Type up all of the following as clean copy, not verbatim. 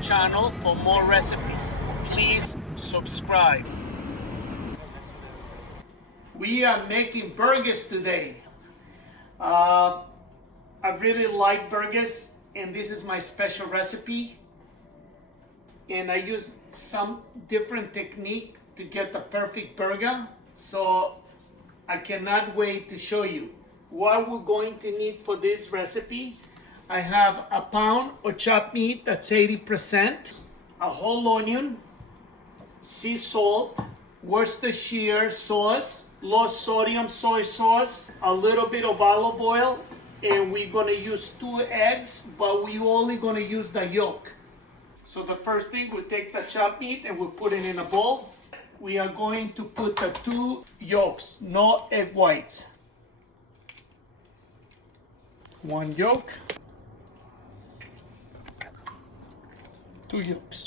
channel for more recipes. Please subscribe. We are making burgers today. I really like burgers, and this is my special recipe. And I use some different technique to get the perfect burger. So I cannot wait to show you. What we're going to need for this recipe, I have a pound of chopped meat, that's 80%, a whole onion, sea salt, Worcestershire sauce, low sodium soy sauce, a little bit of olive oil, and we're gonna use 2 eggs, but we're only gonna use the yolk. So the first thing, we take the chopped meat and we put it in a bowl. We are going to put the 2 yolks, no egg whites. 1 yolk, 2 yolks.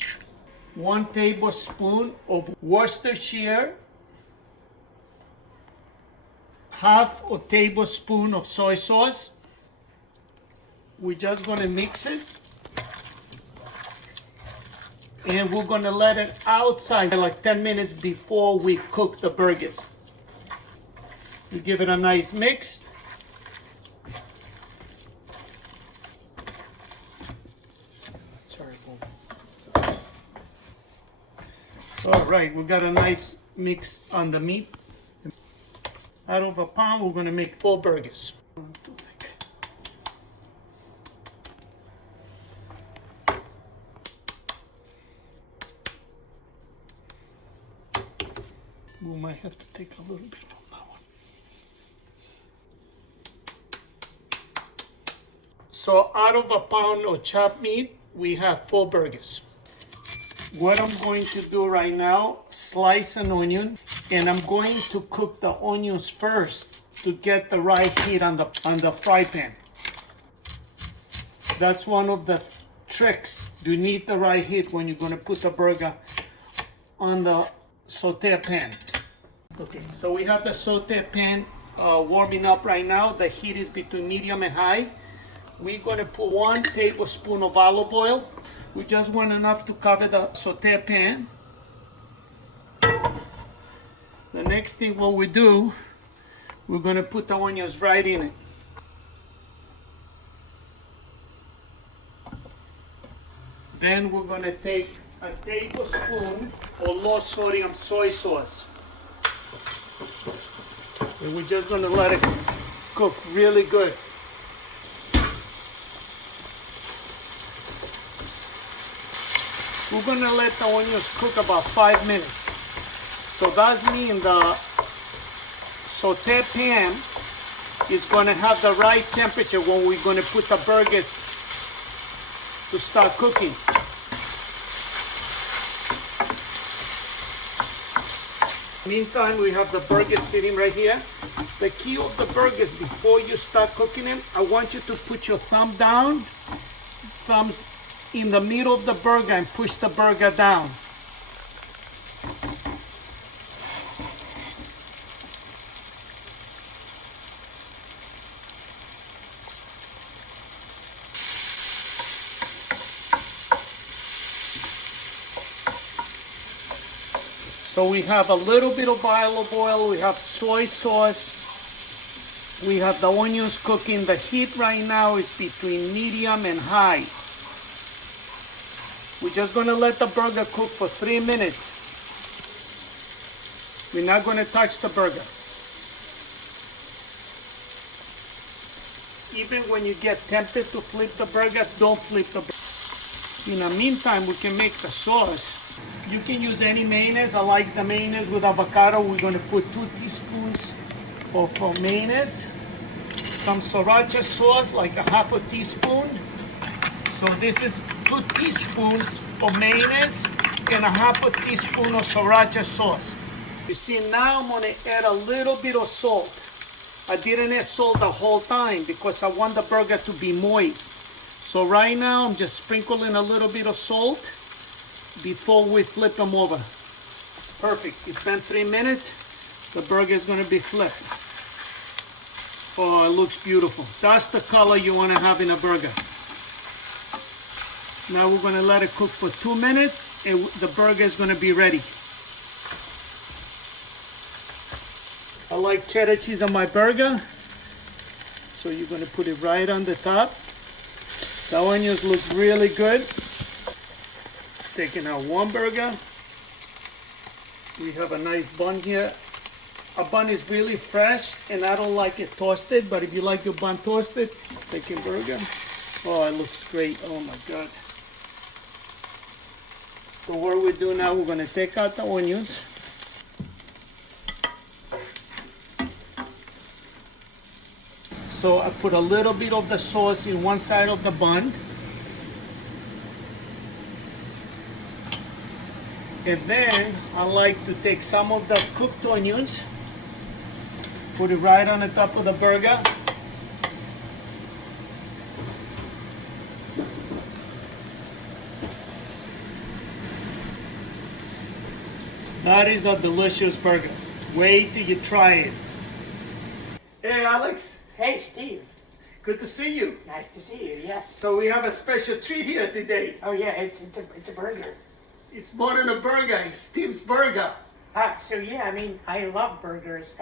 1 tablespoon of Worcestershire, half a tablespoon of soy sauce. We're just gonna mix it. And we're gonna let it outside like 10 minutes before we cook the burgers. We give it a nice mix. All right, we got a nice mix on the meat. Out of a pound, we're gonna make 4 burgers. We might have to take a little bit from that one. So out of a pound of chopped meat, we have 4 burgers. What I'm going to do right now, slice an onion, and I'm going to cook the onions first to get the right heat on the fry pan. That's one of the tricks. You need the right heat when you're going to put the burger on the saute pan. Okay, so we have the saute pan warming up right now. The heat is between medium and high. We're going to put 1 tablespoon of olive oil. We just want enough to cover the saute pan. The next thing what we do, we're going to put the onions right in it. Then we're going to take a tablespoon of low sodium soy sauce. And we're just going to let it cook really good. We're gonna let the onions cook about 5 minutes. So that means the saute pan is gonna have the right temperature when we're gonna put the burgers to start cooking. Meantime, we have the burgers sitting right here. The key of the burgers, before you start cooking them, I want you to put your thumb down, thumbs in the middle of the burger, and push the burger down. So we have a little bit of olive oil, we have soy sauce, we have the onions cooking. The heat right now is between medium and high. We're just gonna let the burger cook for 3 minutes. We're not gonna touch the burger. Even when you get tempted to flip the burger, don't flip the burger. In the meantime, we can make the sauce. You can use any mayonnaise. I like the mayonnaise with avocado. We're gonna put 2 teaspoons of mayonnaise. Some Sriracha sauce, like a half a teaspoon. So this is 2 teaspoons of mayonnaise and a half a teaspoon of Sriracha sauce. You see, now I'm gonna add a little bit of salt. I didn't add salt the whole time because I want the burger to be moist. So right now I'm just sprinkling a little bit of salt before we flip them over. Perfect. It's been 3 minutes. The burger is gonna be flipped. Oh, it looks beautiful. That's the color you wanna have in a burger. Now we're gonna let it cook for 2 minutes and the burger is gonna be ready. I like cheddar cheese on my burger. So you're gonna put it right on the top. The onions look really good. Taking out one burger. We have a nice bun here. Our bun is really fresh and I don't like it toasted, but if you like your bun toasted, second burger. Oh, it looks great. Oh my God. So what we do now, we're gonna take out the onions. So I put a little bit of the sauce in one side of the bun. And then I like to take some of the cooked onions, put it right on the top of the burger. That is a delicious burger. Wait till you try it. Hey Alex. Hey Steve. Good to see you. Nice to see you, yes. So we have a special treat here today. Oh yeah, it's a burger. It's more than a burger, it's Steve's burger. So yeah, I mean, I love burgers.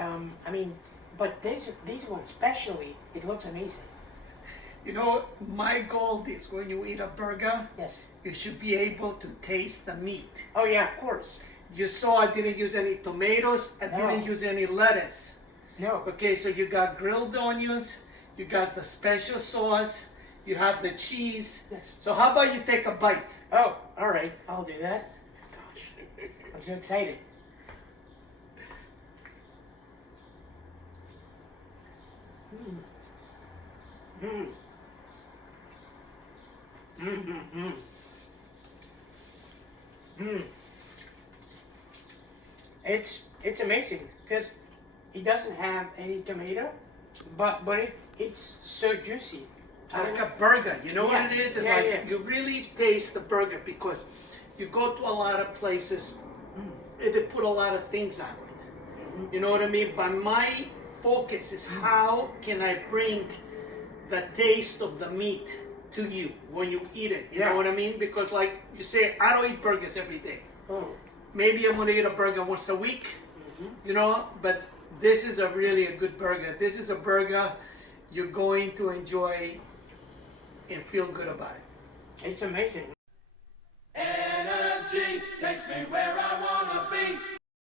But this one especially, it looks amazing. You know, my goal is when you eat a burger, Yes. you should be able to taste the meat. Oh yeah, of course. You saw I didn't use any tomatoes, I didn't use any lettuce. No. Okay, so you got grilled onions, you got the special sauce, you have the cheese. Yes. So how about you take a bite? Oh, all right, I'll do that. Gosh, I'm so excited. It's amazing because it doesn't have any tomato, but it's so juicy. Like a burger, you know Yeah, what it is? It's yeah, like yeah. you really taste the burger because you go to a lot of places and they put a lot of things on it. You know what I mean? But my focus is how can I bring the taste of the meat to you when you eat it. You know what I mean? Because like you say, I don't eat burgers every day. Oh. Maybe I'm gonna eat a burger once a week, you know, but this is a really a good burger. This is a burger you're going to enjoy and feel good about it. It's amazing. Energy takes me where I